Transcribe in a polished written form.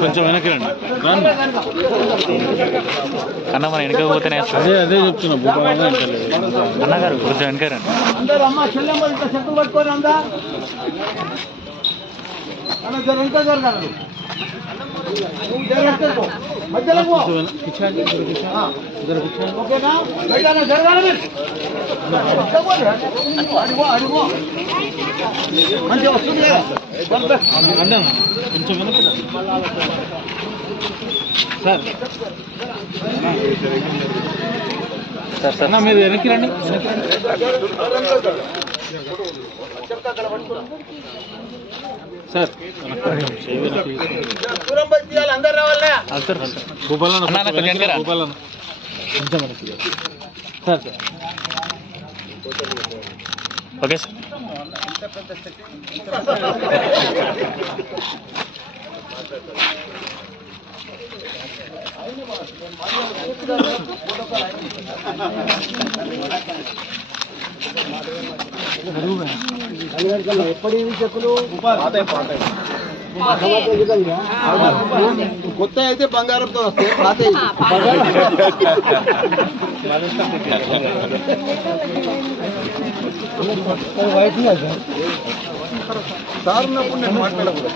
కొంచెం వెనక్కి రండి అన్న, మన వెనక పోతేనే అదే అదే చెప్తున్నా. అన్నగారు కొంచెం వెనక రండి. మంచిగా వస్తుంది కదా కొంచెం వెనక్కి సార్. సార్ సార్ మీరు వెనక్కి రండి. సార్ అందరు రావాలా సార్ సార్ ఓకే సార్. ఎప్పటి చెక్కులు కొత్త అయితే బంగారంతో వస్తాయి, పాత సార్ ఉన్నప్పుడు నేను మాట్లాడకూడదు.